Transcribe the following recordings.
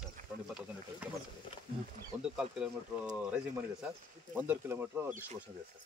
Sir 25,000 litre ಬರ್ತದೆ. 1.25 kilometre rising ಮನೆ ಇದೆ ಸರ್, 1.5 ಕಿಲೋಮೀಟ್ರ್ ಡಿಸ್ಟ್ರಿಬ್ಯೂಷನ್ ಇದೆ ಸರ್.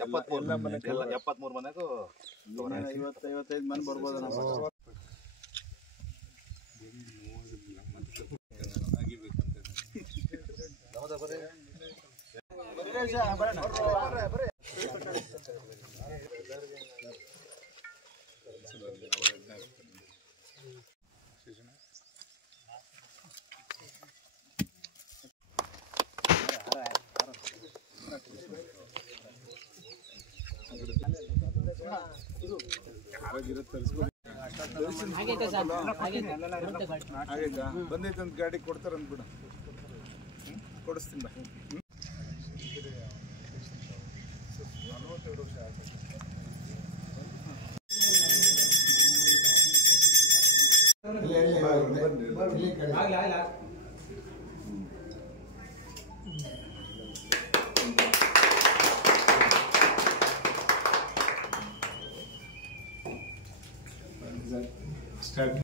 73 ಮನೆಗೂ 55 ಮನೆ ಬರ್ಬೋದು ನಾವು. ಬಂದೈತೆ ಅಂತ ಗಾಡಿ ಕೊಡ್ತಾರ ಅಂದ್ಬಿಡ ಕೊಡಿಸ್ತೀನಿ ಬಾ. 42 ವರ್ಷ ಸ್ಟಾರ್ಟ್.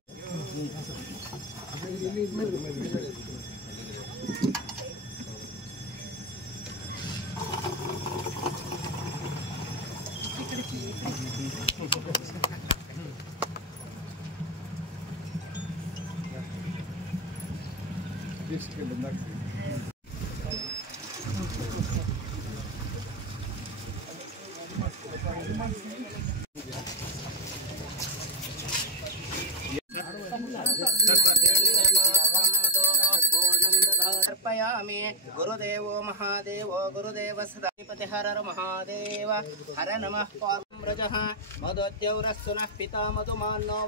गुरुदेवो महादेवो गुरुदेव सदापति हर महादेव हर नमः पार्वजः मदोद्यौरस्सुनः पिता मधुमान्नो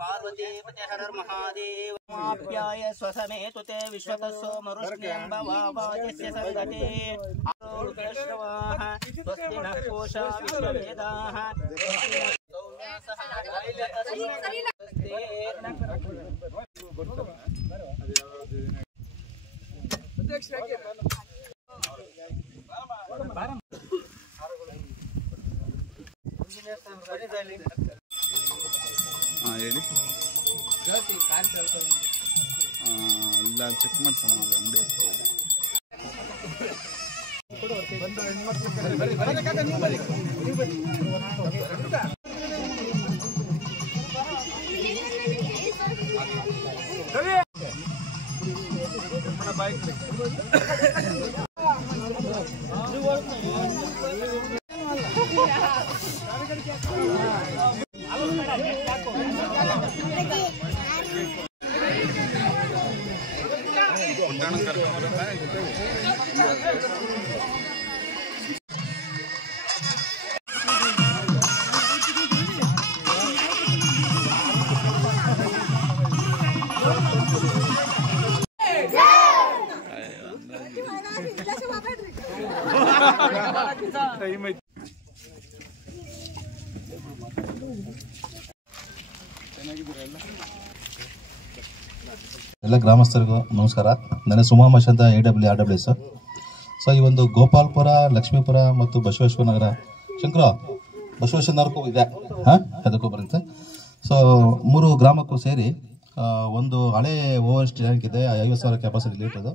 पार्वतीपते हर महादेव आप्याय स्वसमेतु ते विश्वतस्सो मरुष्ण्यम्बवावायस्य संगते आरोग्यश्रवाः स्वस्ति नः कोशा विश्ववेदाः ಹೇಳಿ ಎಲ್ಲ ಚೆಕ್ ಮಾಡ್ಸೋಣ ಅಂಗಡಿ ಎಲ್ಲ ಗ್ರಾಮಸ್ಥರಿಗೂ ನಮಸ್ಕಾರ. ನನ್ನ ಸುಮಾಮಶ್ ಅಂತ AWRWS. ಸೊ ಈ ಒಂದು ಗೋಪಾಲ್ಪುರ, ಲಕ್ಷ್ಮೀಪುರ ಮತ್ತು ಬಸವೇಶ್ವರ ನಗರ, ಬಸವೇಶ್ವರ ನಗರಕ್ಕೂ ಇದೆ, ಅದಕ್ಕೂ ಬರುತ್ತೆ. ಸೊ 3 ಗ್ರಾಮಕ್ಕೂ ಸೇರಿ ಒಂದು ಹಳೆ ಓವರ್ ಟ್ಯಾಂಕ್ ಇದೆ, 50,000 ಕೆಪಾಸಿಟಿ ಲೀಟರ್ದು.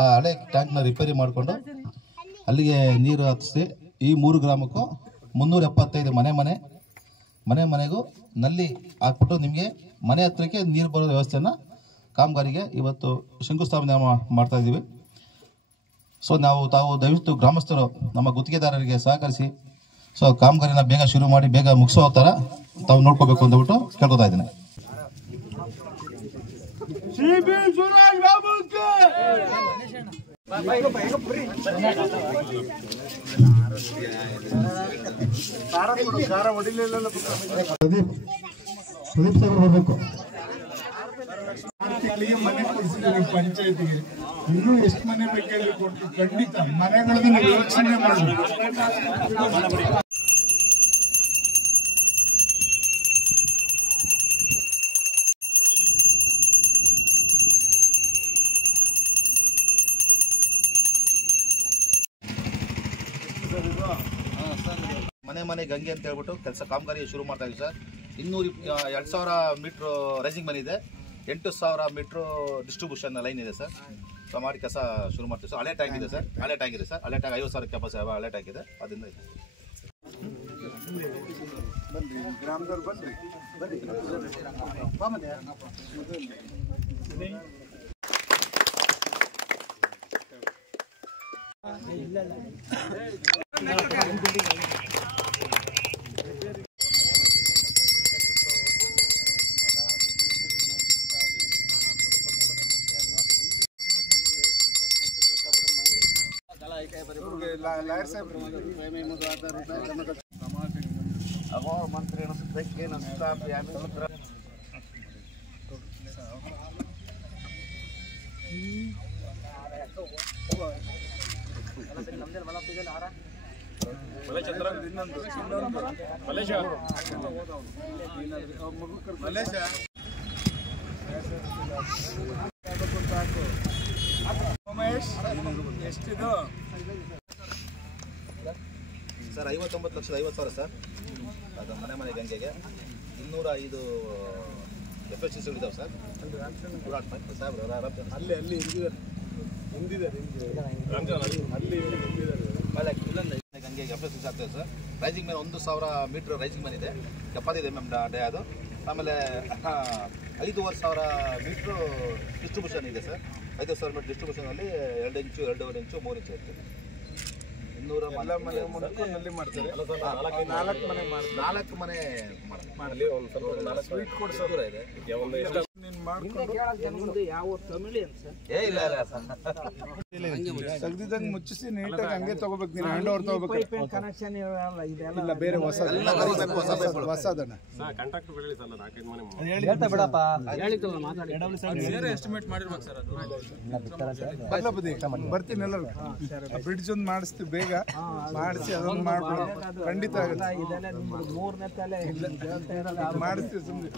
ಆ ಹಳೆ ಟ್ಯಾಂಕ್ನ ರಿಪೇರಿ ಮಾಡಿಕೊಂಡು ಅಲ್ಲಿಗೆ ನೀರು ಹತ್ತಿಸಿ ಈ 3 ಗ್ರಾಮಕ್ಕೂ 375 ಮನೆಗೂ ನಲ್ಲಿ ಹಾಕ್ಬಿಟ್ಟು ನಿಮಗೆ ಮನೆ ಹತ್ರಕ್ಕೆ ನೀರು ಬರೋ ವ್ಯವಸ್ಥೆನ ಕಾಮಗಾರಿಗೆ ಇವತ್ತು ಶಂಕುಸ್ಥಾಪನೆ ಮಾಡ್ತಾ ಇದ್ದೀವಿ. ಸೊ ತಾವು ದಯವಿಟ್ಟು ಗ್ರಾಮಸ್ಥರು ನಮ್ಮ ಗುತ್ತಿಗೆದಾರರಿಗೆ ಸಹಕರಿಸಿ ಸೊ ಕಾಮಗಾರಿನ ಬೇಗ ಶುರು ಮಾಡಿ ಬೇಗ ಮುಗಿಸೋ ಥರ ತಾವು ನೋಡ್ಕೋಬೇಕು ಅಂದ್ಬಿಟ್ಟು ಕೇಳ್ಕೊತಾ ಇದ್ದೇನೆ. ಸುದೀಪ್ ಸರ್ ಬರಬೇಕು. ತಿಂಗಳಿಗೆ ಮನೆ ಕೊಡಿಸಿದ್ದೀವಿ ಪಂಚಾಯತಿಗೆ. ಇನ್ನೂ ಎಷ್ಟು ಮನೆ ಬೇಕಾದ್ರೆ ಕೊಡ್ತೀವಿ. ಖಂಡಿತ ಮನೆಗಳನ್ನ ನಾವು ಯೋಚನೆ ಮಾಡಬೇಕು. ಮನೆ ಮನೆ ಗಂಗೆ ಅಂತ ಹೇಳ್ಬಿಟ್ಟು ಕೆಲಸ ಕಾಮಗಾರಿ ಶುರು ಮಾಡ್ತಾ ಇದ್ದೀವಿ ಸರ್. 2,000 ಮೀಟ್ರ್ ರೈಸಿಂಗ್ ಮನೆ ಇದೆ, 8,000 ಮೀಟ್ರ್ ಡಿಸ್ಟ್ರಿಬ್ಯೂಷನ್ ಲೈನ್ ಇದೆ ಸರ್. ಸೊ ಮಾಡಿ ಕೆಲಸ ಶುರು ಮಾಡ್ತೀವಿ ಸರ್. ಹಳೆ ಟ್ಯಾಂಕ್ ಇದೆ ಸರ್, ಹಳೆ ಟ್ಯಾಂಕ್ 50,000 ಕೆಪಾಸಿಟಿ ಹಳೆ ಟ್ಯಾಂಕ್ ಇದೆ, ಅದರಿಂದ ಇದೆ. ಬನ್ರಿ ಗ್ರಾಮದವ್ರು ಬನ್ರಿ. ಲಾಯರ್ ಸಾಹೇಬ್ ಮಂತ್ರಿ ಉಮೇಶ್ ಎಷ್ಟಿದು ಸರ್? 59,50,000 ಸರ್. ಅದು ಮನೆ ಗಂಗೆಗೆ 205 FHCಗಳಿದ್ದಾವೆ ಸರ್. ಅಲ್ಲಿ ಗಂಗೆಗೆ FHC ಆಗ್ತದೆ ಸರ್. ರೈಸಿಂಗ್ ಮೇಲೆ 1,000 ಮೀಟ್ರ್ ರೈಸಿಂಗ್ ಮನೆ ಇದೆ, 75 mm ಡೇ ಅದು. ಆಮೇಲೆ 5,500 ಮೀಟ್ರ್ ಡಿಸ್ಟ್ರಿಬ್ಯೂಷನ್ ಇದೆ ಸರ್. 5,000 ಮೀಟ್ರ್ ಡಿಸ್ಟ್ರಿಬ್ಯೂಷನಲ್ಲಿ 2 ಇಂಚು 2.5 ಇಂಚು 3 ಇಂಚು ಇರ್ತದೆ. 200 ಎಲ್ಲ ಮನೆ ಮುಂದ್ಕೊಂಡು ಮಾಡ್ತಾರೆ. 4 ಮನೆ ಮಾಡ್ತಾರೆ. ಸ್ವೀಟ್ ಕೊಡ್ಸೋದ್ರ ಇದೆ. ನೀನ್ ಮಾಡ್ಕೊಂಡು ತೆಗ್ದಿದ್ದಂಗೆ ಮುಚ್ಚಿಸಿ ನೀಟಾಗಿ ಹಂಗೆ ತಗೋಬೇಕು. ನೀನು ಹ್ಯಾಂಡ್ ಓವರ್ ತಗೋಬೇಕು. ಕನೆಕ್ಷನ್ ಇಲ್ಲ ಬೇರೆ ಹೊಸದನ್ನ ಎಸ್ಟಿಮೇಟ್ ಮಾಡಿರ್ಬೇಕು ಸರ್. ಅದು ಬರ್ತೀನಿ ಎಲ್ಲರೂ. ಬ್ರಿಡ್ಜ್ ಒಂದು ಮಾಡಿಸ್ತೀವಿ, ಬೇಗ ಮಾಡಿಸಿ ಅದೊಂದು ಮಾಡ್ಬಿಡೋದು. ಖಂಡಿತ ಆಗುತ್ತೆ. ಇದೆಲ್ಲ ನಿಮ್ದು 3ನೇ ತಲೆ ಮಾಡಿಸ್ತೀವಿ ಸುಮ್ಮನೆ.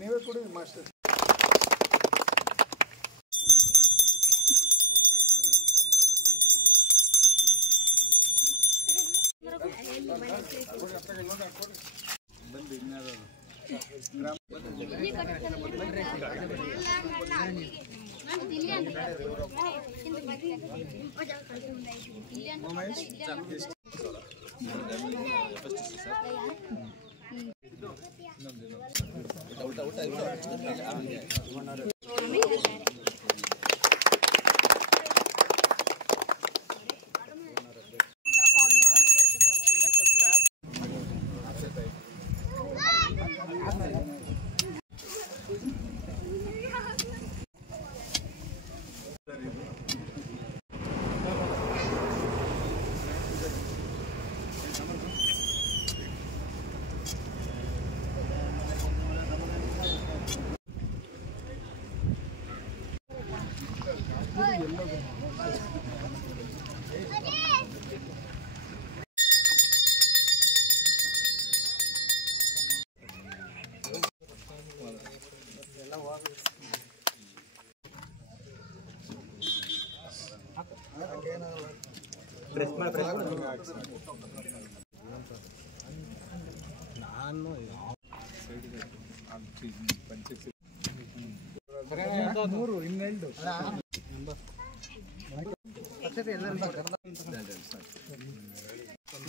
ನೀವೇ ಕೊಡಿ ಮಾಸ್ಟರ್. ಬಂದು ಇನ್ಯಾರು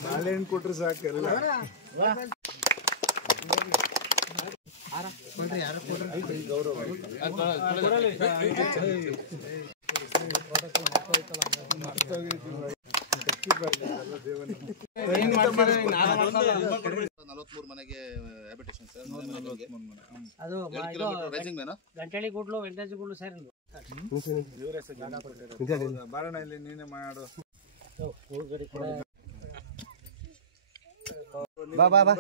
ಬಾಳೆಹಣ್ಣು ಕೊಟ್ರೆ ಸಾಕು ಎಲ್ಲ. ಗಂಟೆಳಿ ಗುಡ್ಲು ವೆಂಕಟೇಶ್ ಗುಡ್ಲು ಸರ್ ಬಾರಣ ಇಲ್ಲಿ ನೀನೆ ಮಾಡು. ಬಾ ಬಾ ಬಾ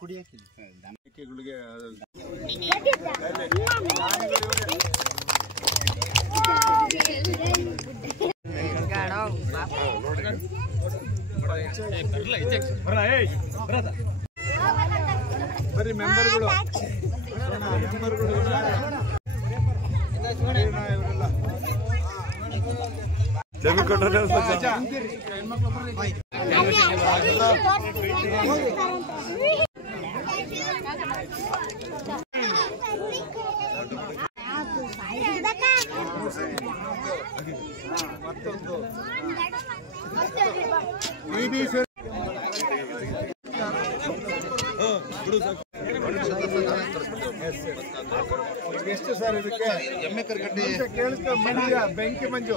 ಕುಡಿಯಕ್ಕೆ ಬರೀ ಮೆಂಬರ್ಗಳು ಮತ್ತೊಂದು ಎಷ್ಟು ಸರ್ ಇದಕ್ಕೆ ಎಮ್ಮೆ ಕರ್ಕಂಡಿ ಕೇಳಿಸ್ಕೊ. ಬೆಂಕಿ ಮಂಜು